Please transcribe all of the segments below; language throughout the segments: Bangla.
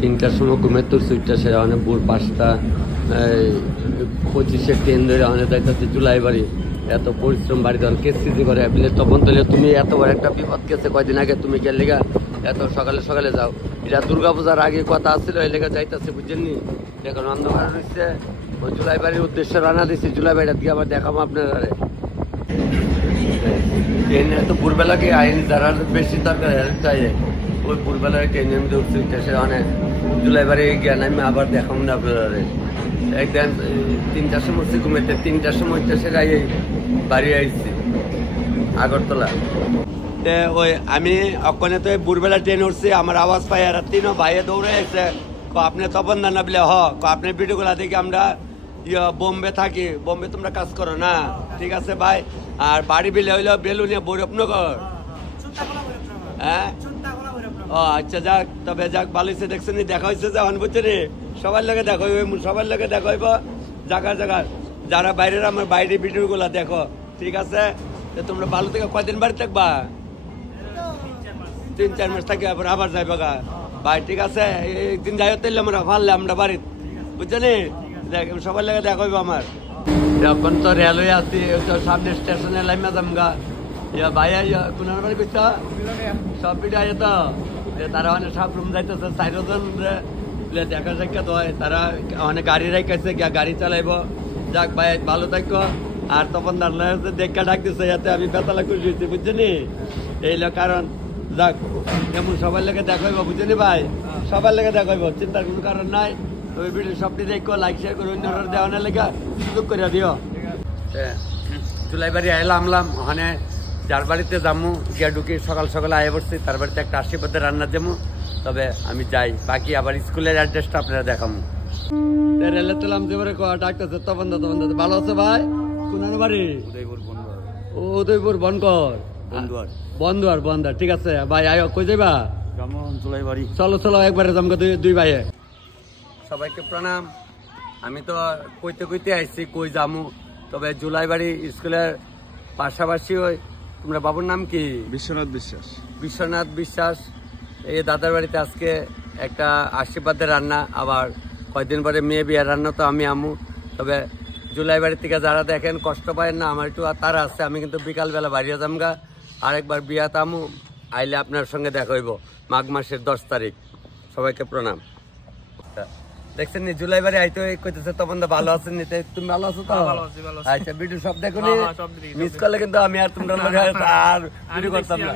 3টার সময় ঘুমের তোর সুইটটা সেরা অনেক ভোর 5টা 25-এর ট্রেন ধরে অনেক যাইতেছে জুলাইবাড়ি। এত পরিশ্রম বাড়িতে অনেক কেসি করে বলে তখন তাহলে তুমি এত বড় একটা বিপদ গেছে কয়দিন আগে তুমি গেলে এত সকালে সকালে যাও। এটা দুর্গাপূজার আগে কথা আসছিল এই লেগে যাইতেছে বুঝছেননি। এখন অন্ধকার রয়েছে ওই জুলাইবাড়ির উদ্দেশ্যে রানা দিচ্ছি। জুলাইবাড়িটা দিয়ে আবার দেখাবো আপনারা। ট্রেনে তো ভোরবেলাকে আইনি যারা বেশি দরকার চাই ওই ভোরবেলায় ট্রেনে আমি উঠছি স্টেশনে অনেক জুলাইবাড়ি গিয়ে আমি আবার দেখাবো না আপনারা। একদিন 3টার সময় উঠছি ঘুমেতে 3টার সময় স্টেশনে বাড়ি আইছি আগরতলা। ওই আমি ওখানে তো ভোরবেলা ট্রেন উঠছি আমার আওয়াজ পাই আর 3 ভাইয়ে দৌড়ে এসে আপনি তপন দানা বলে আপনার ভিডিওগুলা দেখি আমরা বোম্বে থাকি, বোম্বে তোমরা কাজ করো না, ঠিক আছে ভাই। আর বাড়ি বিলে হইলো বেলুনিয়া ভৈরবনগর। হ্যাঁ ও আচ্ছা যাক, তবে যাক ভালো হয়েছে দেখছেন দেখা হয়েছে যখন বুঝছেন সবার লোকে দেখো সবার লোকে দেখো জায়গা যারা বাইরের আমার বাইরে ভিডিও গুলা দেখো, ঠিক আছে। তোমরা ভালো থেকে কয়দিন বাড়ি থাকবা? 3-4 মাস থাকি আবার যাইবা গা ভাই, ঠিক আছে। একদিন যাই তাইলে আমরা ভাললে আমরা বাড়ি বুঝছেন সবার লেগে দেখা হইব আমার। এখন তো রেলওয়ে আছি সামনে স্টেশনে লাইমা যামগা ভাই কোন বাড়ি কইছ সব ভিডিও আয় তো তারা অনেক সব রুম যাইতেছে 4 জন দেখা সাক্ষাৎ হয়। তারা অনেক গাড়ি রাখছে গাড়ি চালাইব। যাক ভাই ভালো থাকো। আর তখন দেখা ডাক দিচ্ছে যাতে আমি বেতালা খুশি হয়েছি বুঝছেন এই কারণ। যাক এমন সবার লেগে দেখা হইব বুঝছেন ভাই, সবার লেগে দেখা হইব, চিন্তার কোনো কারণ নাই। ওই ভিডিও সবটি দেখো, লাইক শেয়ার করে অন্য দেওয়ানোর লেগে সুযোগ করে দিও। জুলাইবাড়ি আইলাম ওখানে যার বাড়িতে যামু গিয়া ঢুকি সকাল সকালে আয় পড়ছি তার বাড়িতে একটা আশীর্বাদের রান্না যাবো। তবে আমি যাই, বাকি আবার স্কুলের অ্যাড্রেসটা আপনারা দেখাবো। রেলে তেলাম যেবারে ডাকতেছে তপন দা ভালো আছে ভাই? কোন বাড়ি? উদয়পুর বনকর বন্দুয়ার, ঠিক আছে ভাই। আয় কই যাইবা? জুলাইবাড়ি। চলো একবারে যাম দুই ভাইয়ে। সবাইকে প্রণাম। আমি তো কইতে আইছি কই যামু, তবে জুলাইবাড়ি স্কুলের পাশাপাশি ওই তোমরা বাবুর নাম কি? বিশ্বনাথ বিশ্বাস। এই দাদার বাড়িতে আজকে একটা আশীর্বাদের রান্না, আবার কয়দিন পরে মেয়ে বিয়ার রান্না তো আমি আমু। তবে জুলাইবাড়ি থেকে যারা দেখেন কষ্ট পায় না, আমার একটু তারা আছে। আমি কিন্তু বিকালবেলা বাড়িয়ে যামগা, আরেকবার বিয়া তামু আইলে আপনার সঙ্গে দেখা হইব মাঘ মাসের 10 তারিখ। সবাইকে প্রণাম। দেখছেন নি জুলাইবাড়ি আইতে কইতেছে তপন দা ভালো আছেন নি? তুমি ভালো আছো তো? আচ্ছা ভিডিও সব দেখো নি, মিস করলে কিন্তু আমি আর তোমরা আর ভিডিও করতাম না।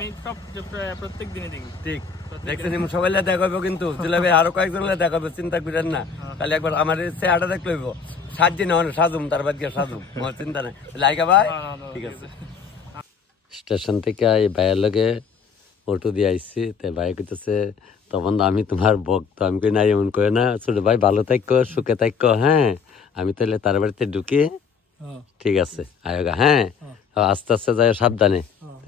প্রত্যেক দিনে দেখি, ঠিক দেখছেন সবাই দেখাবো কিন্তু জুলাইবাড়ি আরো কয়েকজন দেখাবো, চিন্তা করেন না। তাহলে একবার আমার চেহারাটা দেখলে হইব। 7 দিন সাজুম তার বাদ গিয়ে সাজুম, চিন্তা নাই। লাইকা ভাই ঠিক আছে। স্টেশন থেকে এই ভাইয়ের লগে অটো দিয়ে আইসি, তাই ভাই কইতেছে তখন আমি তোমার ভক্ত। আমি কই নাই এমন করে না, ছোট ভাই ভালো থাকো সুখে থাকো। হ্যাঁ আমি তাহলে তার বাড়িতে ঢুকি, ঠিক আছে আয়োগা। হ্যাঁ আস্তে আস্তে যাই সাবধানে।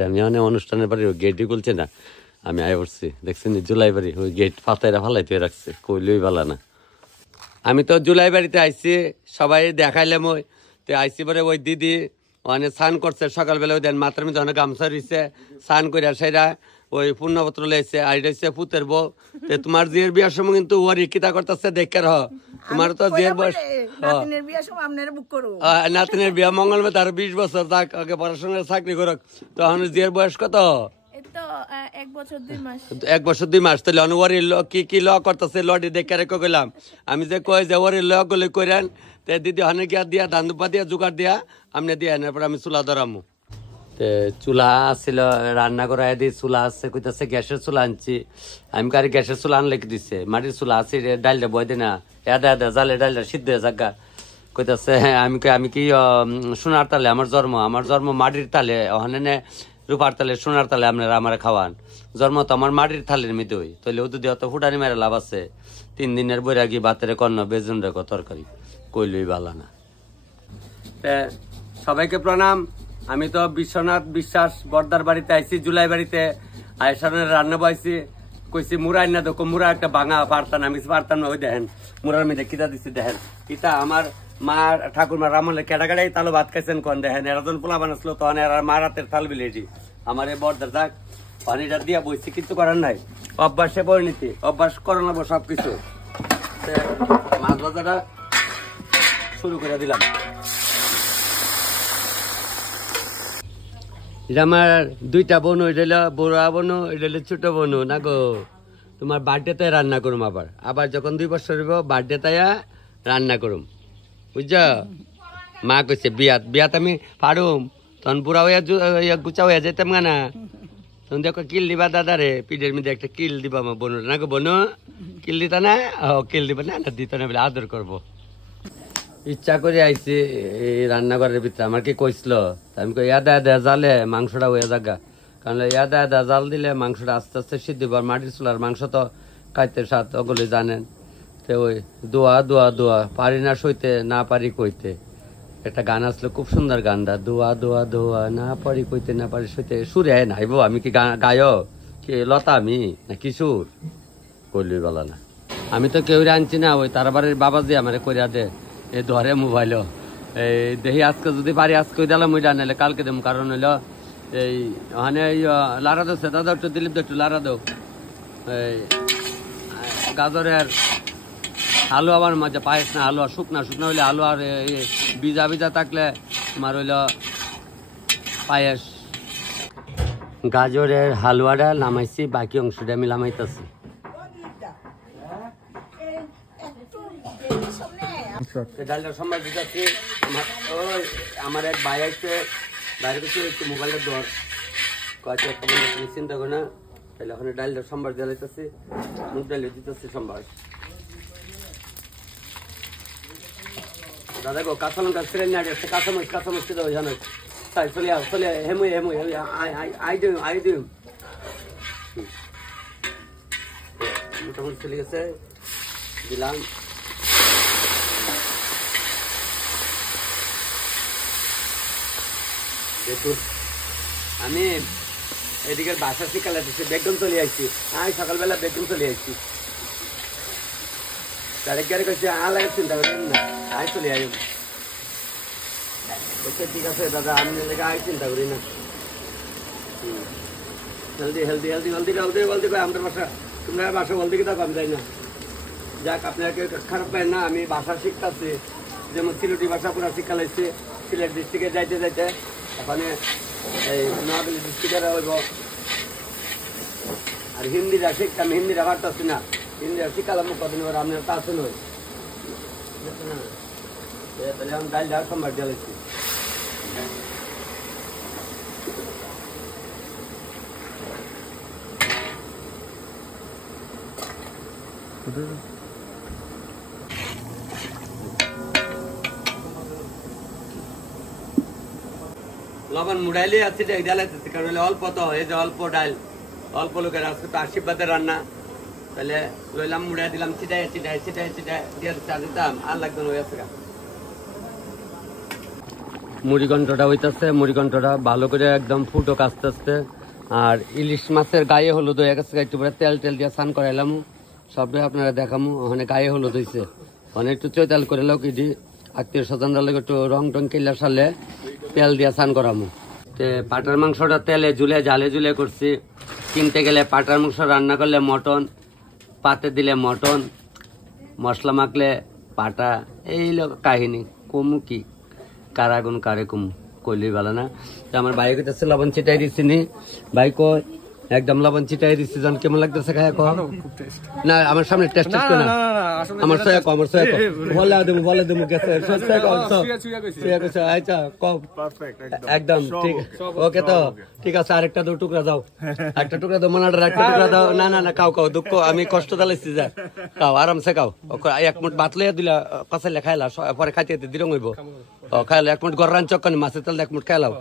আমি অনেক অনুষ্ঠানের বাড়ি গেটই খুলছে না, আমি আয় পড়ছি। দেখছেন জুলাইবাড়ি ওই গেট পাতাইরা ফালাইতে রাখছে, কইলেই ভালো না। আমি তো জুলাইবাড়িতে আইসি, সবাই দেখাইলাম। ওই তো আইসি পরে ওই দিদি অনেক স্নান করছে সকালবেলা, ওই দেন মাথার মধ্যে অনেক গামছা রয়েছে, স্নান করে সেরা ওই পূর্ণপত্র লেছে। আর এটা হচ্ছে পুতের বউ। তোমার জিয়ের বিয়ার সময় কিন্তু ওর কিতা করতেছে দেখে রহ। তোমার তো জিয়ের বয়স, নাতিনের বিয়া মঙ্গলবার তার 20 বছর থাক, আগে পড়াশোনার চাকরি করক। তখন জিয়ের বয়স কত? 1 বছর 2 মাস। 1 বছর 2 মাস। তাহলে ওর কি ল করতেছে লটি দেখে রেখে গেলাম। আমি যে কই যে ওর ল গুলি করেন দিদি হনে গিয়া দিয়া ধান দুপা দিয়া জোগাড় দিয়া আমনে দিয়া এনার পর আমি চুলা ধরামু। চুলা ছিল রান্না করাই দিই, চুলা আছে কইতাছে গ্যাসের চুলা আনছি। আমি কারি গ্যাসের চুলা আনলে দিছে, মাটির চুলা আছে ডাইলটা বয় দিনা এদা জালে ডাইলটা সিদ্ধ হয়ে জাগা কইতাছে। আমি কি সোনার তালে আমার জন্ম মাটির তালে, ওখানে রূপার তালে সোনার তালে আপনারা আমার খাওয়ান। জন্ম তো আমার মাটির থালের মধ্যে, তাহলে ও যদি অত ফুটানি মেরে লাভ আছে। 3 দিনের বৈরাগী বাতের কর্ণ বেজন রেখো তরকারি কইলই ভালো না। সবাইকে প্রণাম। আমি তো বিশ্বনাথ বিশ্বাস বর্দার বাড়িতে আইছি, জুলাইবাড়িতে আয়সানের রান্না পাইছি। কইছি মুড়া আইনা দেখো, মুড়া একটা ভাঙা পারতাম, আমি পারতাম না। ওই দেখেন মুড়ার মধ্যে কিতা দিচ্ছি দেখেন। কিতা আমার মা ঠাকুরমা রামলে কেটাকাটাই তালো ভাত খাইছেন কোন দেখেন। এরাজন পোলা বানাচ্ছিল তখন এরা মা রাতের থাল বিলেছি আমার এই বর্দার। যাক পানিটা দিয়া বইছি, কিছু করার নাই, অভ্যাসে পরিণতি, অভ্যাস করে নেবো সবকিছু। মাছ ভাজাটা শুরু করে দিলাম। এটা আমার দুইটা বোন, এটা হলো বড় বোন, এটা হলো ছোট বোন না গো। তোমার বার্থডেতে রান্না করুম, আবার যখন 2 বছর হইব বার্থডেতে রান্না করুম, বুঝছ? মা কইছে বিয়াত আমি পারুম, তখন বুড়া হইয়া গুচা হইয়া যেতাম না, তখন দেখো কিল দিবা দাদারে, পিঠের মধ্যে একটা কিল দিবা আমার বোন না গো। বোন কিল দিতা না? কিল দিবা না? দিত না বলে আদর করবো। ইচ্ছা করে আইছি এই রান্নাঘরের ভিতরে, আমার কি কইছিল, আমি কই ইয়াদা জালে মাংসটা হয়ে যাগা, কারণ ইয়াদা জাল দিলে মাংসটা আস্তে আস্তে সিদ্ধ হবার। মাটির চুলার মাংস তো খাইতে স্বাদ, ওগুলি জানেন। তো ওই দোয়া দোয়া দোয়া, পারি না সইতে না পারি কইতে, একটা গান আসলো খুব সুন্দর গানটা, দোয়া দোয়া দোয়া না পারি কইতে না পারি সইতে। সুরে নাইব, আমি কি গায়ক কি লতা আমি না কিশোর? কইলি বলা না, আমি তো কেউ আনছি না, ওই তার বাড়ির বাবাজি আমারে কইরা দে এই ধরে মোবাইল, এই দেখি আজকে যদি পারি আজকে দিলাম, ওইটা নাহলে কালকে দেবো। কারণ হইলো এই ওখানে লাড়া দোছে দাদা, একটু দিলীপ একটু লাড়া দো। এই গাজরের আলু আমার মাঝে পায়েস না, আলু আর শুকনা শুকনা হইলে আলু আর ভিজা ভিজা থাকলে তোমার হইল পায়েস। গাজরের হালুয়াটা নামাইছি, বাকি অংশটা আমি নামাইতেছি। ডালটা সম্ভার দিতেছি। আমার এক ভাই আসছে, বাইরে কিছু একটু মোবাইলটা দর কয়েকটা একটা চিন্তা করে না, তাহলে ওখানে ডালটা সম্ভার দিয়ে লাইতেছি, মুখ ডালে দিতেছি সম্ভার। দাদা গো কাঁচা লঙ্কা ছেড়ে নিয়ে আসছে, কাঁচামরিচ দেবো জানো, তাই চলে আস, চলে হেমুই আই দিম মোটামুটি চলে গেছে, দিলাম। দেখুন আমি এদিকে বাসা শিকালে বেগুন চলে আসছি, আমি সকালবেলা বেগুন চলে আসছি, তার গাড়ি করছে লাগে চিন্তা করেন না, আয় চলে আই। ঠিক আছে দাদা, আমি আয় চিন্তা করি না। হেলদি হেলদি হেলদি হলদি হলদি বলতে কয় আমাদের বাসা, তোমরা বাসা বলতে কি তা কম যায় না। যাক আপনাকে খারাপ পায় না, আমি ভাষা শিখতেছি, যেমন সিলেটি ভাষা পুরা শিক্ষা লাগছে। সিলেট ডিস্ট্রিক্টে যাইতে যাইতে ওখানে এই নোয়াখালী ডিস্ট্রিক্টের হইব, আর হিন্দিটা শিখতাম, হিন্দিটা পারতেছি না, হিন্দিটা শিখালাম কদিন পর আপনার কাছে নয়, তাহলে আমি ডাল ডাল সম্ভার জ্বালাইছি। লবণ মুড়াইলে আছে ডালাইতেছি, কারণ অল্প তো এই যে অল্প ডাল, অল্প লোকের আজকে তো আশীর্বাদের রান্না, তাহলে লইলাম মুড়াই দিলাম, ছিটাই ছিটাই ছিটাই ছিটাই দিয়ে দিতাম, আর লাগবে না। হয়েছে মুড়িঘণ্টটা হইতেছে, মুড়িঘণ্টটা ভালো করে একদম ফুটো আস্তে আস্তে। আর ইলিশ মাছের গায়ে হলুদ হয়ে গেছে, একটু পরে তেল টেল দিয়ে স্নান করাইলাম, সবটাই আপনারা দেখামু। ওখানে গায়ে হলুদ হয়েছে, ওখানে একটু চৈতাল করে লোক ইডি আত্মীয় স্বজনরা লোক একটু রং টং কিল্লা সারলে তেল দিয়ে স্নান করামু। পাটার মাংসটা তেলে ঝুলে জালে ঝুলে করছি। কিনতে গেলে পাটার মাংস, রান্না করলে মটন, পাতে দিলে মটন, মশলা মাখলে পাটা, এই লোক কাহিনী। কমু কি কারাগুন কারে কমু কইলি ভালো না। আমার ভাই কইতেছে লবণ ছিটাই দিচ্ছি নি, ভাই কই একদম লবণ ছিটাই দিচ্ছি, জন কেমন লাগতেছে খায় কো না, আমার সামনে টেস্ট টেস্ট না, আমার সয়া কো, আমার সয়া কো, বলে দেবো গেছে সয়া কো, সয়া কো, আচ্ছা কো একদম ঠিক, ওকে তো ঠিক আছে। আরেকটা দো টুকরা দাও, একটা টুকরা দাও, মনাটার একটা টুকরা দাও। না না না খাও খাও, দুঃখ আমি কষ্ট দালাইছি, যা খাও আরামসে খাও। এক মুঠ ভাত লইয়া দিলা, কষাইলে খাইলা, পরে খাইতে দিরং হইব, খাইলে এক মুঠ গররান চক্কানি মাছের তেল এক মুঠ খাইলাও।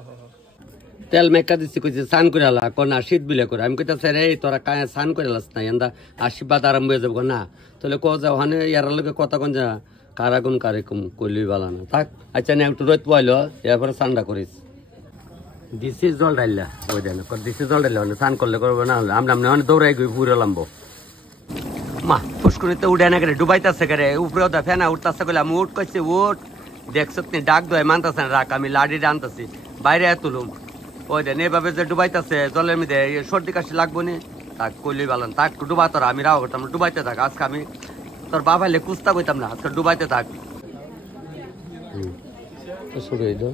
তেল মেকা দিচ্ছি, কইছে স্নান করে আলা, না শীত বিলে করে। আমি কইতাছি রে তোরা কায় স্নান করে লাস না, এন্দা আশীর্বাদ আরম্ভ হয়ে যাবো না, তাহলে কো যা ওখানে ইয়ার লোকে কথা কোন যা কারাগুন কারে কম কইলি বালা না থাক। আচ্ছা না একটু রোদ পাইলো, এরপরে স্নানটা করিস। দিছি জল ডাইলা, ওই দেন দিছি জল ডাইলা, স্নান করলে করবো না হলে আমরা মানে দৌড়াই গই পুরো লাম্বো। মা পুষ্করিতে উঠে না করে ডুবাইতেছে করে, উপরে ওটা ফেনা উঠতেছে কইলে আমি উঠ কইছি উঠ, দেখছ ডাক দোয় মানতেছে না রাখ, আমি লাড়ি আনতেছি বাইরে তুলুম, ওই দেন এভাবে যে ডুবাইতেছে জলের মধ্যে সর্দি কাশি লাগবো নি তাক কইলেই ভালো তাক ডুবা তোরা আমি রাও করতাম ডুবাইতে থাক আজকে আমি তোর বাবা হলে কুস্তা কইতাম না আজকে ডুবাইতে থাক শুরু হইল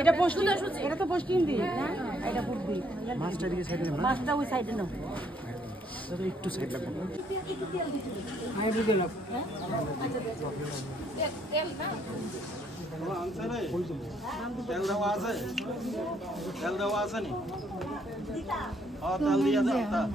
এটা পোস্ট এটা তো পোস্টিং দি না এটা ফুট দি মাছটা দিকে সাইডে না মাছটা ওই সাইডে নাও দাদা একটু সাইড লাগবে আই দিকে লাগ তেল দেওয়া আছে তেল দেওয়া আছে নি তেল দিয়ে দাও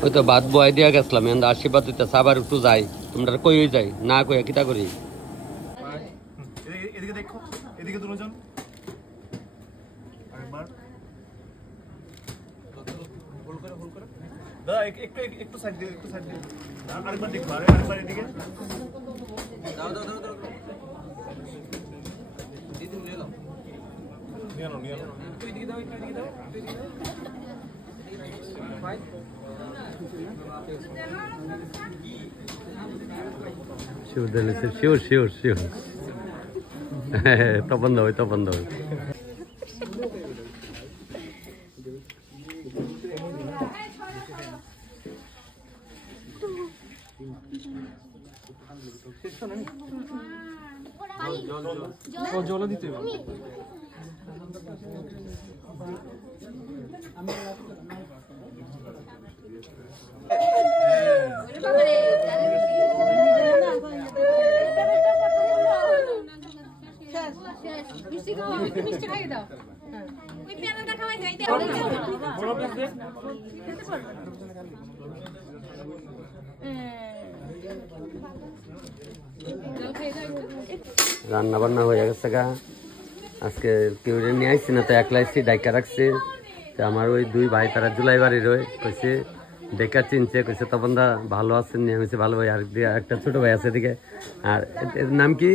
ওই তো ভাত বয় দিয়া গেছিলাম এখন আশীর্বাদ দিতেছে আবার একটু যাই তোমরা কই যাই না কই কিতা করি এদিকে দেখো এদিকে দুজন আরেকবার হোল করে দাদা একটু সাইড দিও আরেকবার দেখো আরেকবার এদিকে দাও দিদি নিয়ে নাও একটু এদিকে দাও শিওর দিলেছে শিওর তপন দাও জল দিতে রান্না বান্না হয়ে গেছে গা আজকে কেউ নিয়ে আসছি না তো একলাইছি ডাইকা রাখছি আমার ওই দুই ভাই তারা জুলাই বাড়ি রয়ে কইছে দেখা চিনছে কইছে তপন দা ভালো আছেন নিয়ে হয়েছে ভালো ভাই আর একটা ছোট ভাই আছে এদিকে আর এর নাম কি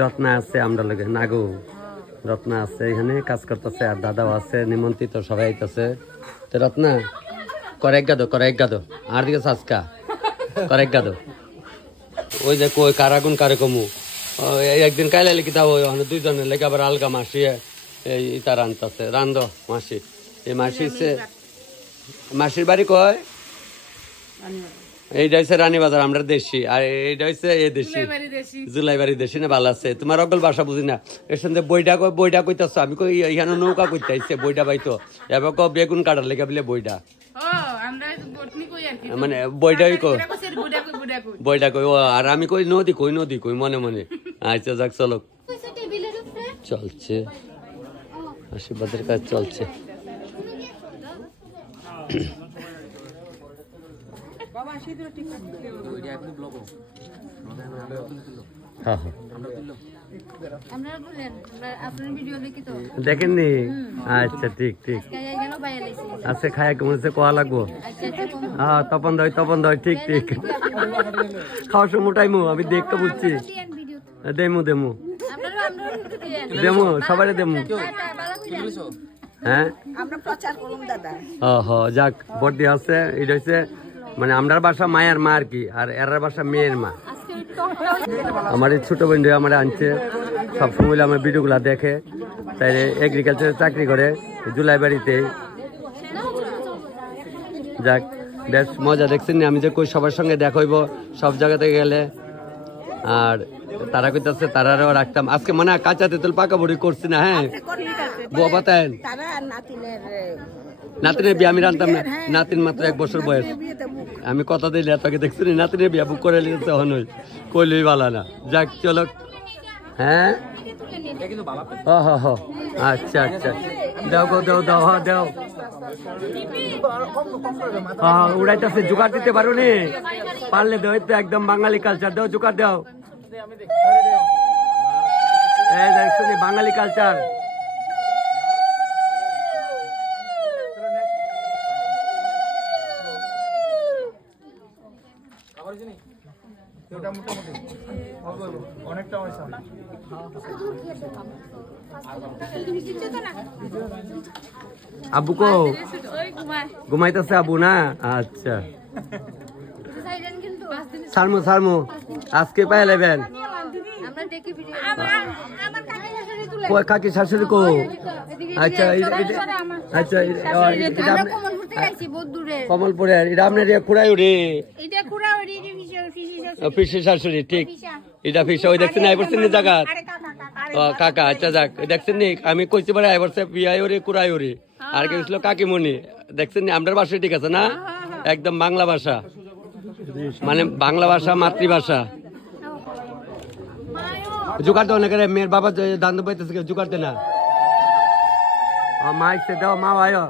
রত্না আছে আমরা লোকে নাগু রত্না আছে এখানে কাজ করতেছে আর দাদাও আছে নিমন্ত্রিত সবাই আইতেছে তো রত্না করেক গাদো আর দিকে সাজকা করেক গাদো ওই যে কই কারাগুন কারে কমু একদিন কাইলে লিখি দাও ওখানে দুইজনের লেগে আবার আলগা মাসি ইটা রানতেছে রান্ধ মাসি এই মাসি মাসির বাড়ি কয় এইটা হচ্ছে রানীবাজার আমরা দেশি আর এইটা হচ্ছে এ দেশি জুলাই বাড়ি দেশি না ভালো আছে তোমার অগল ভাষা বুঝি না এর সঙ্গে বইটা কইতাছ আমি কই এখানে নৌকা কইতাইছে বইটা পাইতো এবার ক বেগুন কাটার লেগে বলে বইটা মানে বইটাই কই বইটা কই ও আর আমি কই নদী কই মনে মনে আচ্ছা যাক চলো চলছে আশীর্বাদের কাজ চলছে দেখেননি আচ্ছা ঠিক আচ্ছা খায়া কেমন কোয়া লাগবো হ্যাঁ তপন দই ঠিক খাওয়ার সময় মোটাইমু আমি দেখতে বুঝছি দেমু সবাই দেমু হ্যাঁ যাক বর্দি আছে এটা হচ্ছে মানে আমরার বাসা মায়ের মা আর কি আর এরার বাসা মেয়ের মা আমার এই ছোট বন্ধু আমার আনছে সবসময় আমার ভিডিওগুলা দেখে তাই এগ্রিকালচারে চাকরি করে জুলাই বাড়িতে যাক বেশ মজা দেখছেন আমি যে কই সবার সঙ্গে দেখা হইব সব জায়গাতে গেলে আর তারা কইতাছে তারারও রাখতাম আজকে মনে হয় কাঁচা তেঁতুল পাকা বড়ি করছি না হ্যাঁ বাবা তাই নাতিনের বিয়ে আমি জানতাম না, নাতিন মাত্র 1 বছর বয়স। আমি কথা দিলে তোকে দেখছি নাতিনের বিয়ে বুক করে নিয়েছে হনই কইলই ভালো না। যাক চলো। হ্যাঁ আচ্ছা আচ্ছা দাও গো দাও দাও হ্যাঁ দাও। হ্যাঁ উড়াইতেছে জোগাড় দিতে পারো নি পারলে দাও, তো একদম বাঙালি কালচার দাও, জোগাড় দাও। এই দেখছো বাঙালি কালচার। আব্বু কো ঘুমাইতেছে আব্বু না? আচ্ছা সারমু সারমু আজকে পাই লেবেন। কাকি শাশুড়ি কো? আচ্ছা আচ্ছা কমলপুরে এটা আপনার খুড়াই উড়ি পিসি শাশুড়ি ঠিক এটা পিসা ওই দেখছেন আইবরছেন নি জায়গা কাকা। আচ্ছা যাক দেখছেন নি আমি কইতে পারি আইবরছে পিয়াই ওরে কুড়াই ওরে আর কে ছিল কাকিমণি দেখছেন নি আমাদের ভাষা ঠিক আছে না একদম বাংলা ভাষা মানে বাংলা ভাষা মাতৃভাষা। জোগাড় দাও না করে মেয়ের বাবা দান পাইতেছে জোগাড় দে না মা ইচ্ছে দাও মা আয়ো।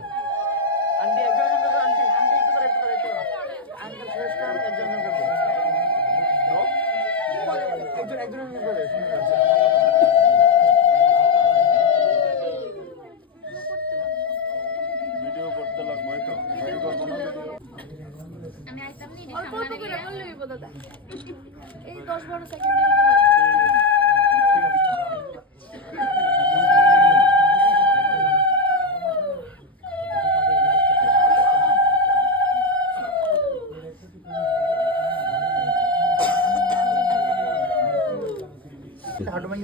এই 10-12 সেকেন্ড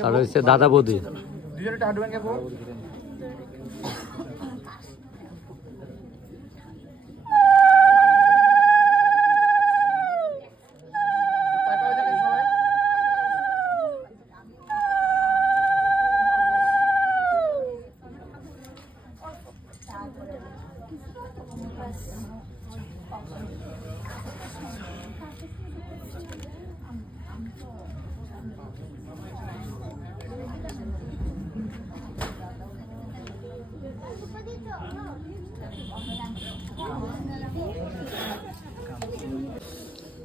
আর হচ্ছে দাদা বৌদি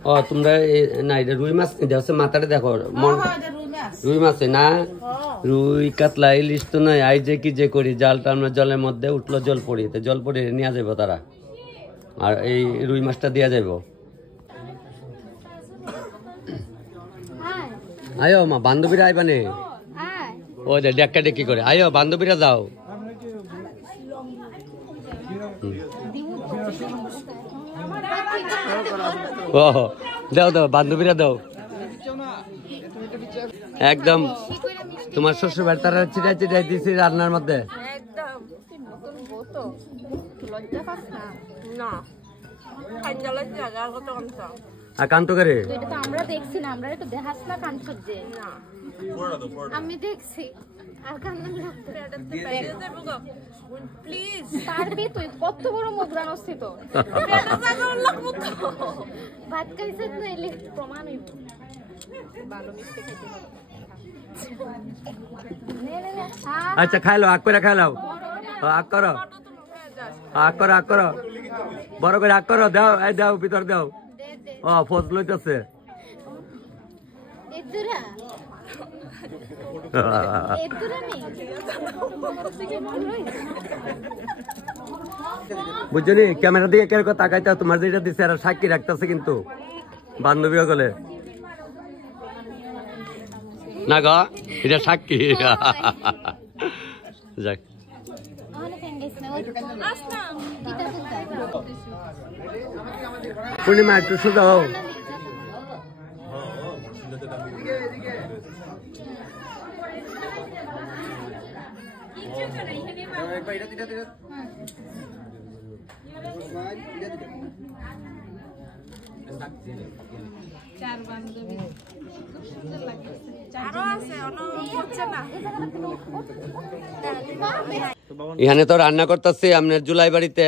ও তোমরা না এটা রুই মাছ হচ্ছে মাথাটা দেখো রুই মাছে না রুই কাতলা ইলিশ তো নয় আই যে কি যে করি জালটা আমরা জলের মধ্যে উঠলো জল পড়ি তো জল পড়ি নিয়ে যাবো তারা আর এই রুই মাছটা দিয়া যাইব। আয়ো মা বান্ধবীরা আইবানে ও ডেক্কা ডেকি করে আয়ো বান্ধবীরা যাও। ও দাও দাও বান্ধবীরা দাও একদম তোমার শ্বশুর বাড়ি তারা ছিটাই ছিটাই দিছি রান্নার মধ্যে আর কান্ত করে আমরা দেখছি না আমরা একটু দেখাস না কান্ত যে না আমি দেখছি আর কান্না প্লিজ পারবি তুই কত বড় মুদ্রান অস্থিত ভাত খাইছে তো এলে প্রমাণ হইব ভালো মিষ্টি খেতে হবে। আচ্ছা খাইলো আগ করে খাইলাও আগ করো আগ করো আগ করো বড় করে আগ করো দাও এই দাও ভিতর দাও ও ফোজ লইতেছে বুঝলি ক্যামেরা দিয়ে কেরকম তাকাইতে তোমার যেটা দিচ্ছে এরা সাক্ষী রাখতেছে কিন্তু বান্ধবী গলে না গা এটা সাক্ষী যাক পূর্ণিমা একটু সোজা হও চার বান্ধবী এখানে তো রান্না করতেছি আপনার জুলাই বাড়িতে,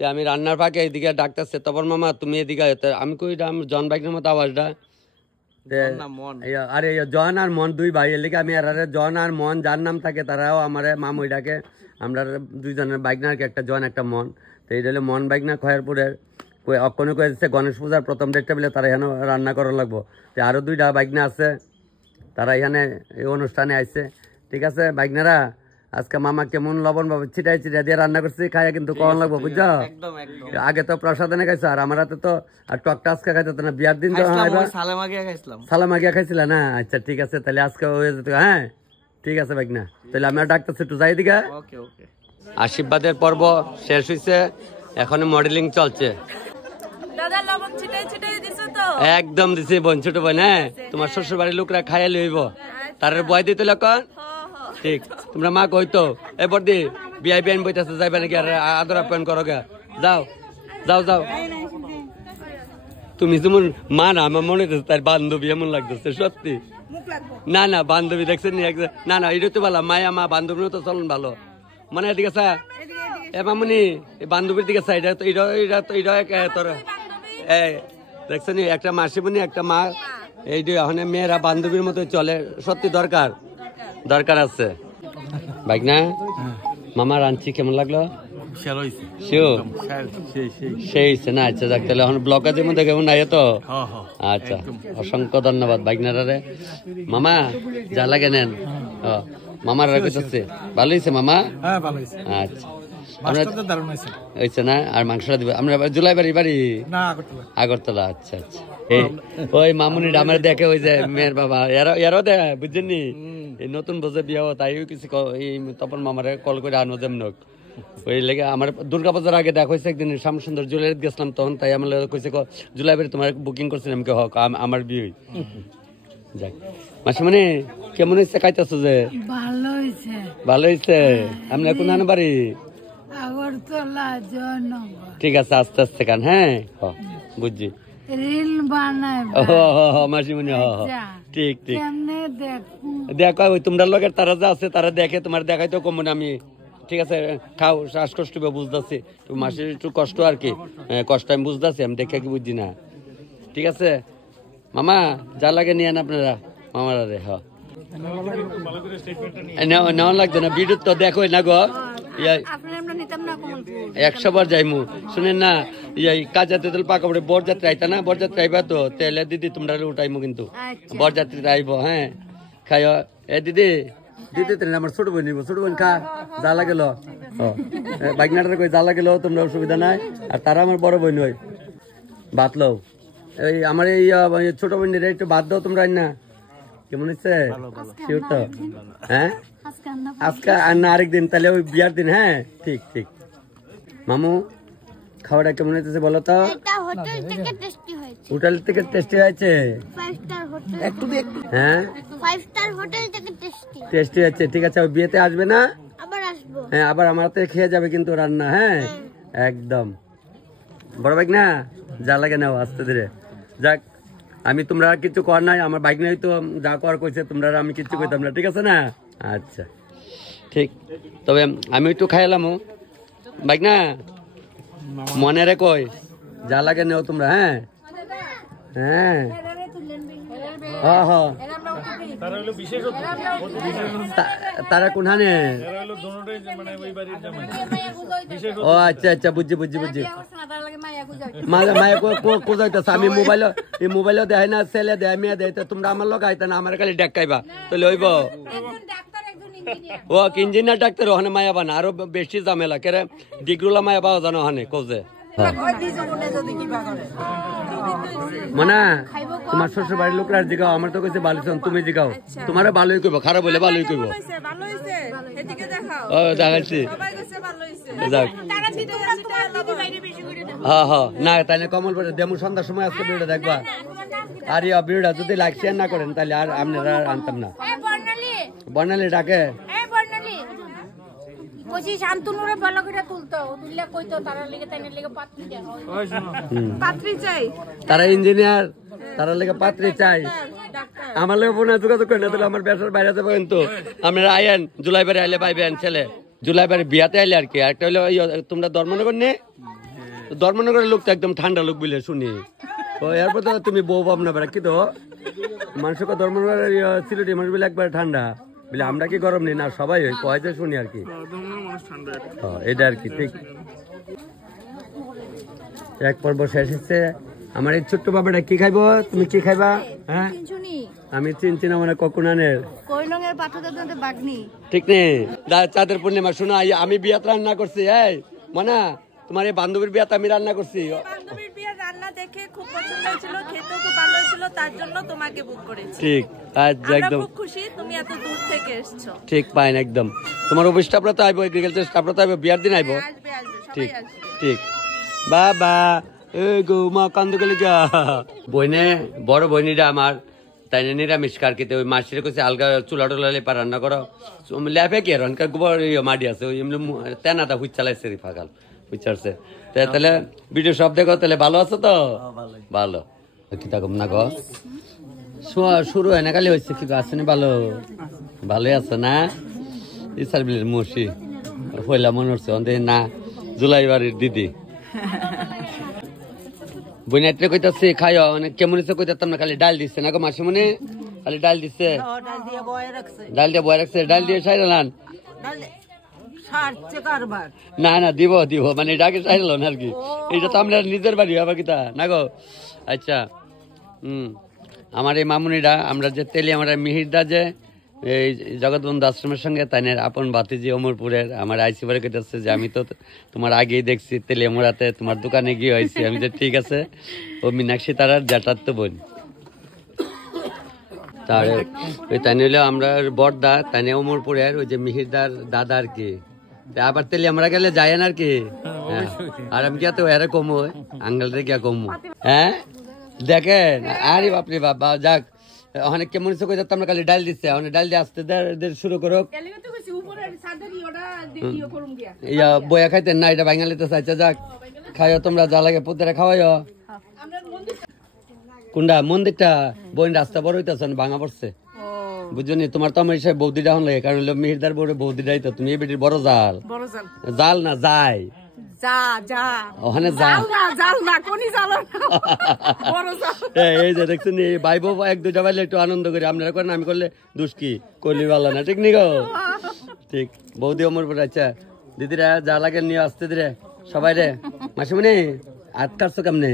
আমি রান্নার ফাঁকে এদিকে ডাকতেছে, তপন মামা তুমি এদিকে, আমি কই জন বাইকের মতো আওয়াজটা, আরে জন আর মন দুই ভাই, এর লিগে আমি জন আর মন যার নাম থাকে তারাও আমার মামুই ডাকে, আমরা দুইজনের বাইক না আর কি, একটা জন একটা মন। তো এইটা হলো মন বাইক না খয়েরপুরের, অক্ষণে কয়েছে গণেশ পূজার প্রথম ডেটটা বলে তারা এখানে রান্না করা লাগবো। তো আরো দুইটা বাইক না আছে, তারা এখানে এই অনুষ্ঠানে আইছে। ঠিক আছে বাইকনারা, আজকে মামা কেমন লবণ বাবু ছিটাই ছিটাই দিয়ে রান্না করছি, খাইয়া কিন্তু কখন লাগবো বুঝছো। আগে তো প্রসাদ এনে খাইছো, আর আমার হাতে তো আর টকটা আজকে খাইতো না, বিয়ার দিন সালামাগিয়া খাইছিল না। আচ্ছা ঠিক আছে, তাহলে আজকে হয়ে যেত। হ্যাঁ ঠিক আছে বাইকনা, তাহলে আমি ডাকতেছি একটু যাই দিকে। আশীর্বাদের পর্ব শেষ হয়েছে, এখন মডেলিং চলছে। একদম দিছি বোন, ছোট বোন। হ্যাঁ তোমার শ্বশুর বাড়ির লোকরা খাইয়া লইব, তার বয় দিতে লক্ষণ। ঠিক, তোমরা মা কইতো এবার দি বিআই বিআইন বইতেছে, যাইবে নাকি আর আদর আপ্যায়ন করো গা, যাও যাও যাও। তুমি যেমন মা না, আমার মনে হচ্ছে তার বান্ধবী এমন লাগতেছে সত্যি। না না বান্ধবী দেখছেন না, না এটা তো ভালো, মায়া মা বান্ধবীর তো চলন ভালো। মানে এদিকে চা এ মামুনি বান্ধবীর দিকে চা, এটা তো তোর দেখছেন একটা মাসিমণি একটা মা, এই এখন মেয়েরা বান্ধবীর মতো চলে, সত্যি দরকার দরকার আছে। বাইক না মামা রাঁধছি কেমন লাগলো? সেই না। আচ্ছা যাক, তাহলে এখন ব্লকের মধ্যে কেমন নাই তো? আচ্ছা অসংখ্য ধন্যবাদ বাইকনারে। মামা যা লাগে নেন। মামার কইতেছে ভালো হয়েছে মামা? আচ্ছা হয়েছে না? আর মাংসটা দিবে আমরা জুলাই বাড়ি আগরতলা। আচ্ছা আচ্ছা, ওই মামুনি আমার দেখে ওই যে মেয়ের বাবা এরাও দেখে বুঝছেন নি, এই নতুন বছর বিয়ে তাই কিছু তপন মামারে কল করে আনো যেমনক ওই লেগে। আমার দুর্গা পূজার আগে দেখা হয়েছে একদিন শ্যামসুন্দর জুয়েলারি গেছিলাম, তখন তাই আমার কইছে জুলাই বাড়ি তোমার বুকিং করছিলাম, হক আমার বিয়ে। যাক মাসি মানে কেমন হয়েছে? খাইতেছো যে? ভালো হয়েছে। আপনার কোন বাড়ি? ঠিক আছে আস্তে আস্তে কান। হ্যাঁ বুঝছি, মাসিমণি ঠিক ঠিক দেখো ওই তোমরা লোকের তারা যা আছে তারা দেখে, তোমার দেখাইতো কম আমি। ঠিক আছে খাও, শ্বাসকষ্ট বুঝতেছি, মাসির একটু কষ্ট আর কি, কষ্ট আমি বুঝতেছি, আমি দেখে কি বুঝছি না। ঠিক আছে মামা যা লাগে নিয়ে আপনারা মামারা রে। হ্যাঁ নেওয়া লাগছে না, ভিডিও তো দেখো না গো, 100 বার যাইমু। শুনেন না কাজা তেল পাকা পড়ে বরযাত্রী আইতা না, বরযাত্রী আইবা তো তেলে দিদি তোমরা উঠাইমু কিন্তু বরযাত্রী আইব। হ্যাঁ খাই এ দিদি দিদি তেল আমার ছোট বোন নিব, ছোট বোন খা যা লাগেল বাইকনাটার কই যা লাগেল, তোমরা অসুবিধা নাই। আর তারা আমার বড় বোন হয়, ভাত লও। এই আমার এই ছোট বোনের একটু ভাত দাও তোমরা না। কেমন হচ্ছে শিওর তো? হ্যাঁ আজকে আর না আরেকদিন, তাহলে ওই বিয়ার দিন। হ্যাঁ ঠিক ঠিক। মামু খাওয়াটা কেমন হয়েছে বলো তো? হোটেল থেকে টেস্টি হয়েছে? হ্যাঁ 5 স্টার হোটেল থেকে টেস্টি হয়েছে। ঠিক আছে ওই বিয়েতে আসবে না? হ্যাঁ আবার আমার হাতে খেয়ে যাবে কিন্তু রান্না। হ্যাঁ একদম বড় বাইক না, যা লাগে নাও আস্তে ধীরে। যাক আমি তোমরা কিছু কর নাই, আমার বাইক নাই তো যা কর কইছে তোমরা, আমি কিছু কইতাম না। ঠিক আছে না? আচ্ছা ঠিক, তবে আমি একটু খাইলাম বাইক না, মনে রে কই যা লাগে নেও তোমরা। হ্যাঁ হ্যাঁ তারা কোনখানে? ও আচ্ছা আচ্ছা বুঝছি বুঝছি বুঝছি। মায়া কোথাইতেছে? আমি মোবাইলও দেয় না, ছেলে দেয় মেয়ে দেয়, তোমরা আমার লোক আইতা না, আমার খালি ডাক্কাইবা তো লইব। ও ইঞ্জিনিয়ার ডাক্তার ওখানে মায়া বানা, আরো বেশি ঝামেলা কেরে ডিগ্রুলা মায়া পাওয়া জানো ওখানে কোজে। মানে তোমার শ্বশুর বাড়ির লোকরা জিগাও, আমার তো কইছে ভালো, তুমি জিগাও, তোমারও ভালোই কইব, খারাপ হইলে ভালোই কইব। ও দেখাচ্ছি হ্যাঁ হ্যাঁ না তাইলে কমল পড়ে দেমু সন্ধ্যার সময় আজকে ভিডিও দেখবা। আর ভিডিওটা যদি লাইক শেয়ার না করেন তাহলে আর আপনারা আনতাম না। বর্ণালী ডাকে তারা ইঞ্জিনিয়ার, তারা লেগে পাত্রী চাই। আমার লোক ফোনে যোগাযোগ করেন তাহলে আমার ব্যবসার বাইরে যাবো কিন্তু আপনারা আইয়েন জুলাই বারে আইলে পাইবেন ছেলে জুলাই বারে বিয়াতে আইলে আর কি একটা হলো তোমরা ধর্মনগর নে ধর্মনগরের লোক তো একদম ঠান্ডা লোক বলে শুনি ও এরপর তো তুমি বউ ভাবনা বেড়া কি তো মানুষকে ধর্মনগরের সিলেটি মানুষ বলে একবার ঠান্ডা বলে আমরা কি গরম নেই না সবাই ওই কয় যে শুনি আর কি এটা আর কি ঠিক এক পর্ব শেষ হচ্ছে আমার এই ছোট্ট বাবাটা কি খাইবো তুমি কি খাইবা হ্যাঁ আমি চিনছি না মানে ককুনানের ঠিক নেই চাঁদের পূর্ণিমা শোনো আমি বিয়াত রান্না করছি এই মানে তোমার এই বান্ধবীর বিয়াত আমি রান্না করছি বান্ধবীর বিয়ের রান্না দেখে খুব পছন্দ হয়েছিল খেতেও খুব ভালো হয়েছিল তার জন্য তোমাকে বুক করেছি ঠিক আমরা একদম খুব খুশি তুমি এত দূর থেকে এসেছো ঠিক পাইন একদম তোমার অফিস স্টাফরা তো আইবো এগ্রিকালচার স্টাফরা তো আইবো বিয়ার দিন আইবো আসবে সবাই ঠিক আসবে ঠিক বাবা এই গো মা কান্দু গেলে যা বইনে বড় বইনিটা আমার তাই নিরামিষ কার খেতে ওই মাসির কাছে আলগা চুলা টুলা লেপা রান্না করো লেপে কি আর অনেক গোবর মাটি আছে ওই এমনি তেনাটা হুইচ চালাইছে ফাঁকাল হুইচারছে তাহলে ভিডিও সব দেখো তাহলে ভালো আছো তো ভালো কি থাকুম না গো শুরু হয় না খালি হয়েছে কি আসেনি ভালো ভালোই আছে না ইসার বিলের মসি পয়লা মনে হচ্ছে অন্ধে না জুলাই বাড়ির দিদি বইনাইতে কইতাছে খাই অনেক কেমন হচ্ছে কইতাম না খালি ডাল দিচ্ছে না গো মাসি মনে খালি ডাল দিচ্ছে ডাল দিয়ে বয় রাখছে ডাল দিয়ে সাইরালান না না দিব দিব মানে এটাকে সাইরাল আর কি এটা তো আমরা নিজের বাড়ি আবার কিতা না গো আচ্ছা আমার এই মামুনিরা আমরা যে তেলি আমরা মিহিরদা যে এই জগৎবন্ধু আশ্রমের সঙ্গে তাইনের আপন ভাতিজি অমরপুরের আমার আইসি বারে কেটেছে যে আমি তো তোমার আগেই দেখছি তেলি আমরাতে তোমার দোকানে গিয়ে হয়েছি আমি যে ঠিক আছে ও মীনাক্ষী তারার জ্যাঠার তো বোন তার ওই তাই নিলে আমরা বড়দা তাইনে অমরপুরের ওই যে মিহিরদার দাদা আর কি আবার তেলি আমরা গেলে যাই না আর কি আর আমি গিয়া তো এরা কমো আঙ্গালরে গিয়া কমো হ্যাঁ দেখেন আরে বাপরে বাবা যাক অনেক কেমন চোখে যাতে আমরা খালি ডাল দিচ্ছে অনেক ডাল দিয়ে আসতে শুরু করো বয়া খাইতেন না এটা বাঙালি তো চাইছে যাক খাইও তোমরা যা লাগে পুতরা খাওয়াইও কোনটা মন্দিরটা বইন রাস্তা বড় হইতেছে ভাঙা পড়ছে বুঝলি তোমার তো আমার হিসাবে বৌদিটা হন লাগে কারণ মিহিরদার বড় বৌদিটাই তো তুমি এই বেটির বড় জাল জাল না যাই ওখানে এই যে দেখছেন ভাই বউ এক দুটা বাইলে একটু আনন্দ করি আপনারা করেন আমি করলে দুষ্কি করলি ভালো না ঠিক নি গো ঠিক বৌদি অমর পরে আচ্ছা দিদিরা যা লাগে নিয়ে আসতে দিরে সবাই রে মাসিমণি হাত কাটছো কেমনে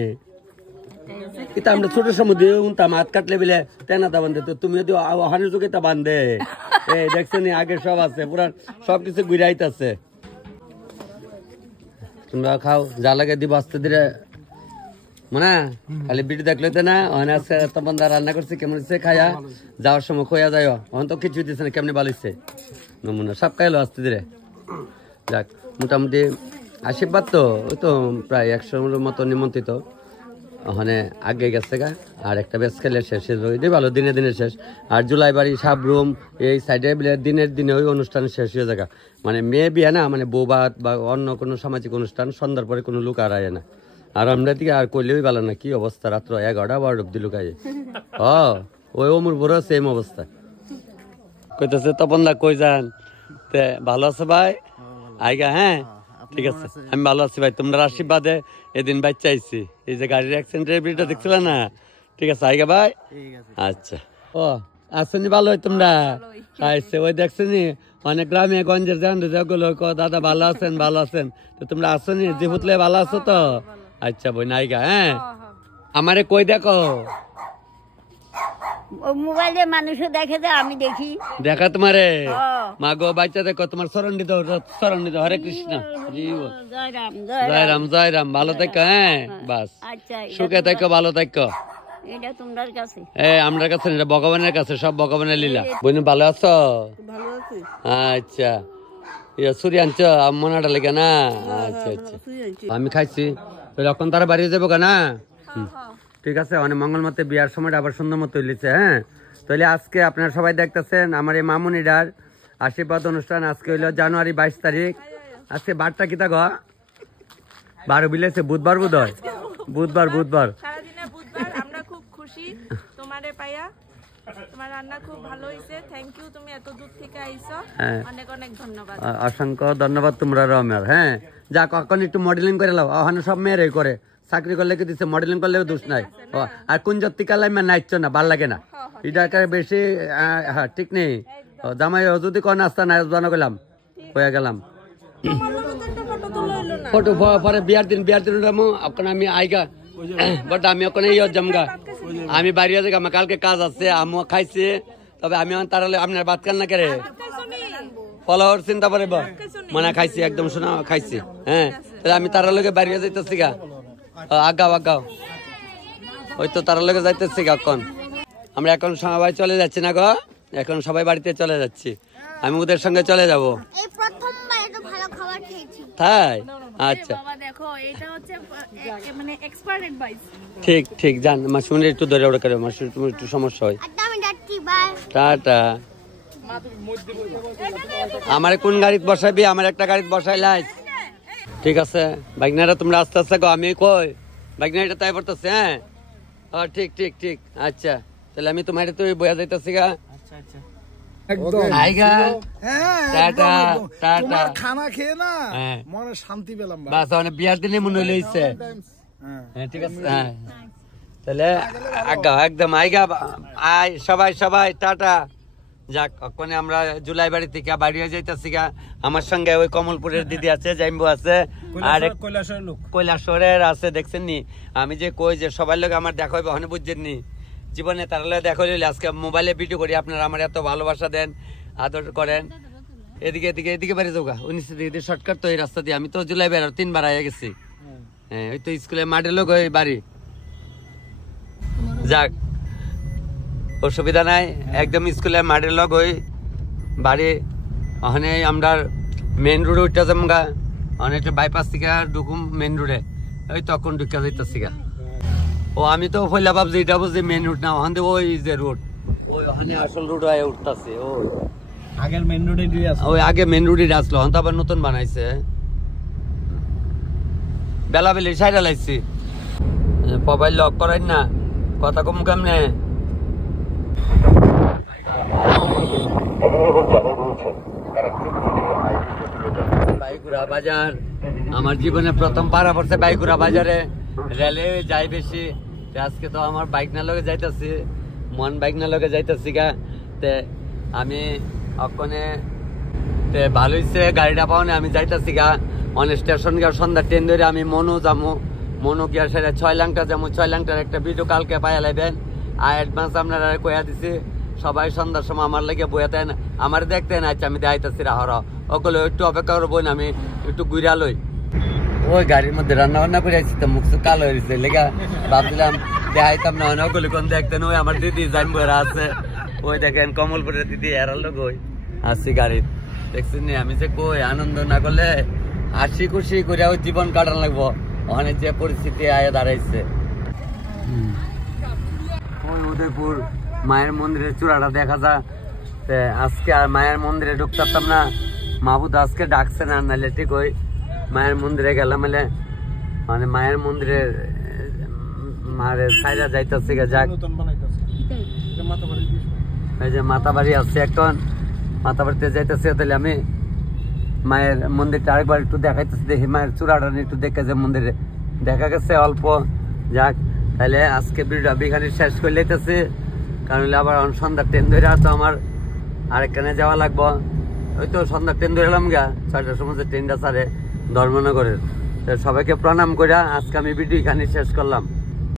এটা আমরা ছোট সমুদ্রে উনতাম হাত কাটলে বিলে তেনাটা বান্ধে তো তুমি যদি ওখানে যুগে তা বান্ধে এই দেখছেন আগে সব আছে পুরা সবকিছু ঘুরে আইতাছে তোমরা খাও যা লাগে দিব আসতে দিরে মনে খালি বিটি দেখলে তো না ওখানে আজকে এত বন্ধা রান্না করছে কেমন হচ্ছে খায়া যাওয়ার সময় খোয়া যায় ওখান তো কিছু দিচ্ছে না কেমনি বালিছে নমুনা সব খাইলো আসতে দিরে যাক মোটামুটি আশীর্বাদ তো ওই তো প্রায় 100 মতো নিমন্ত্রিত ওখানে আগে গেছে গা আর একটা বেশ খেলে শেষ ভালো দিনে দিনে শেষ আর জুলাই বাড়ি সাবরুম এই সাইডে দিনের দিনে ওই অনুষ্ঠান শেষ হয়ে যায় মানে মেয়ে বিয়ে না মানে বৌবাত বা অন্য কোনো সামাজিক অনুষ্ঠান সন্ধ্যার পরে কোনো লোক আর আয় না আর আমরা দিকে আর করলেই ভালো না কি অবস্থা রাত্র 11-12 অব্দি লুকাই ওই অমর বড় সেম অবস্থা কইতেছে তপন দা কই যান তে ভালো আছে ভাই আইগা হ্যাঁ ঠিক আছে আমি ভালো আছি ভাই তোমরা আশীর্বাদে এদিন বাচ্চা আইছি এই যে গাড়ির অ্যাক্সিডেন্টের ভিডিওটা দেখছিল না ঠিক আছে আইগা ভাই আচ্ছা ও আসনি ভালো হয় তোমরা আইছে ওই দেখছনি অনেক গ্রামে গঞ্জের জান যেগুলো দাদা ভালো আছেন তো তোমরা আসনি জিহুতলে ভালো আছো তো আচ্ছা বই নাইগা হ্যাঁ আমারে কই দেখো মোবাইলে মানুষে দেখে যে আমি দেখি দেখা তোমারে মা গো বাচ্চা দেখো তোমার শরণ দিত হরে কৃষ্ণ জয় রাম ভালো থাকো হ্যাঁ বাস সুখে থাকো ভালো থাকো এটা তোমার কাছে আমার কাছে এটা ভগবানের কাছে সব ভগবানের লীলা বোন ভালো আছো আচ্ছা সুরি আনছ মনাটা লেগে না আচ্ছা আচ্ছা আমি খাইছি এখন তারা বাড়ি যাবো কেনা ঠিক আছে অনেক মঙ্গলমতে বিয়ার সময়টা আবার সুন্দর মতো হইলেছে হ্যাঁ তাহলে আজকে আপনারা সবাই দেখতেছেন আমার এই মামুনিডার আশীর্বাদ অনুষ্ঠান আজকে হইল জানুয়ারি 22 তারিখ আজকে বারটা কিতা গো 12 বিলেছে বুধবার বুধবার আমরা খুব খুশি তোমারে পাইয়া তোমার রান্না খুব ভালো হয়েছে, থ্যাংক ইউ। তুমি এত দূর থেকে আইছো, হ্যাঁ। অনেক অনেক ধন্যবাদ। অসংখ্য ধন্যবাদ তোমরা রমের। হ্যাঁ, যা কখন একটু মডেলিং করে লাও, ওখানে সব মেয়েরাই করে, চাকরি করলে কি দিচ্ছে, মডেলিং করলেও দোষ নাই। আর কোন জাতি কালাই নাচছ না, ভাল লাগে না, এটা বেশি হ্যাঁ ঠিক নেই। জামাই যদি কোন নাস্তা নাই জানা গেলাম হয়ে গেলাম ফটো পরে বিয়ার দিন ওখানে আমি আইগা, বাট আমি ওখানে জমগা, আমি বাইরে যাই, আমার কালকে কাজ আছে, আমিও খাইছি। তবে আমি তাহলে আপনার ভাত কান না করে ফলোয়ার চিন্তা করে মানে খাইছি একদম শোনা খাইছি। হ্যাঁ, তাহলে আমি তার লগে বাইরে যাইতেছি গা, আগাও আগাও, ওই তো তার লগে যাইতেছি গা। এখন আমরা এখন সবাই চলে যাচ্ছি না গো, এখন সবাই বাড়িতে চলে যাচ্ছি, আমি ওদের সঙ্গে চলে যাব। তাই আচ্ছা, ঠিক ঠিক জান মাসুমিন একটু ধরে ওটা করে, মাসুমিন তুমি একটু সমস্যা হয়। টাটা। আমার কোন গাড়িতে বসাইবি, আমার একটা গাড়িতে বসাই লাইস, ঠিক আছে? বাইকনারা তোমরা আস্তে আস্তে গো, আমি কই বাইকনারিটা তাই পড়তেছে। হ্যাঁ ঠিক ঠিক ঠিক, আচ্ছা তাহলে আমি তোমার তো বয়া যাইতেছি গা। খানা খেয়ে না মনে শান্তি পেলাম, বিয়ার দিনে মনে হইছে। ঠিক আছে, হ্যাঁ তাহলে একদম আইগা আই সবাই সবাই টাটা। যাক, ওখানে আমরা জুলাই বাড়ি থেকে বাড়ি হয়ে যাইতেছি গা। আমার সঙ্গে ওই কমলপুরের দিদি আছে, জাইম্বু আছে, আর কৈলাসরের আছে। দেখছেন নি আমি যে কই যে সবার লোক আমার দেখা হইবে, ওখানে বুঝছেন নি জীবনে তার দেখা হইলে আজকে মোবাইলে ভিডিও করি, আপনারা আমার এত ভালোবাসা দেন, আদর করেন। এদিকে এদিকে এদিকে বাড়ি যাওগা, 19 দিকে শর্টকাট তো এই রাস্তা দিয়ে। আমি তো জুলাই বেড়ার 3 বার আগে গেছি। হ্যাঁ, ওই তো স্কুলের মাঠের লোক ওই বাড়ি। যাক, অসুবিধা নাই, একদম স্কুলের মাঠের লোক ওই বাড়ি। ওখানে আমরা মেন রোডে উঠতে যামগা, অনেকটা বাইপাস থেকে ঢুকুম মেন রোডে, ওই তখন ঢুকা যাইতেছি গা। ও আমি তো পয়লা ভাবছি এটা বুঝছি মেন রোড না, ওখান থেকে ওই যে রোড, ওই ওখানে আসল রোড হয়ে উঠতেছে। ওই আগের মেন রোডে ওই আগে মেন রোডে আসলো, এখন তো আবার নতুন বানাইছে। বেলা বেলি সাইডা লাইছি, মোবাইল লক করাই না, কথা কম কেমনে। বাইকুড়া বাজার আমার জীবনে প্রথম পাড়া পড়ছে, বাইকুড়া বাজারে রেলে যাই বেশি। আজকে তো আমার বাইক না লগে যাইতেছি, মন বাইক না লগে যাইতেছি গা। তে আমি ওখানে ভালো হয়েছে গাড়িটা পাওয়া, আমি যাইতেছি গা অনেক স্টেশন গিয়ে সন্ধ্যা ট্রেন ধরে আমি মনু যাবো, মনু গিয়া সেটা 6 লাংটা যাবো। 6 লাংটার একটা ভিডিও কালকে পাইয়া লাইবেন, আর অ্যাডভান্স আপনারা কইয়া দিছি। সবাই সন্ধ্যার সময় আমার লাগে বইয়াতেন, আমার দেখতেন। আচ্ছা আমি দেখাইতেছি রাহর, ওগুলো একটু অপেক্ষা করবো না, আমি একটু ঘুরা লই। ওই গাড়ির মধ্যে রান্না বান্না করে আসছি তো মুখ কালো হয়েছে লেগা, ভাবছিলাম দেখাইতাম না। ওগুলো কোন দেখতেন, ওই আমার দিদি জাইম্বুরা আছে, ওই দেখেন কমলপুরের দিদি এরার লোক ওই আসছি গাড়ির। দেখছেন নি আমি যে কই আনন্দ না করলে হাসি খুশি করে ওই জীবন কাটানো লাগবো, ওখানে যে পরিস্থিতি আয় দাঁড়াইছে। ওই উদয়পুর মায়ের মন্দিরের চূড়াটা দেখা যায়। আজকে আর মায়ের মন্দিরে ঢুকতে পারতাম না, মাহবুদ আজকে ডাকছে না, নাহলে ঠিক ওই মায়ের মন্দিরে গেলাম। মানে মায়ের মন্দিরে মায়ের সাইডা যাইতেছে। যাক, এই যে মাতা বাড়ি আছে, এখন মাতা বাড়িতে যাইতেছে। তাহলে আমি মায়ের মন্দিরটা আরেকবার একটু দেখাইতেছি, দেখি মায়ের চূড়াটা একটু দেখে যে মন্দিরে দেখা গেছে অল্প। যাক, তাহলে আজকে ভিডিওটা এখানে শেষ করে লেতেছি, কারণ আবার সন্ধ্যা ট্রেন ধরে তো আমার আরেকখানে যাওয়া লাগবো। ওই তো সন্ধ্যা ট্রেন ধরে এলাম গা, 6টার সময় ট্রেনটা ছাড়ে ধর্মনগরের। সবাইকে প্রণাম করে আজকে আমি ভিডিও এখানে শেষ করলাম।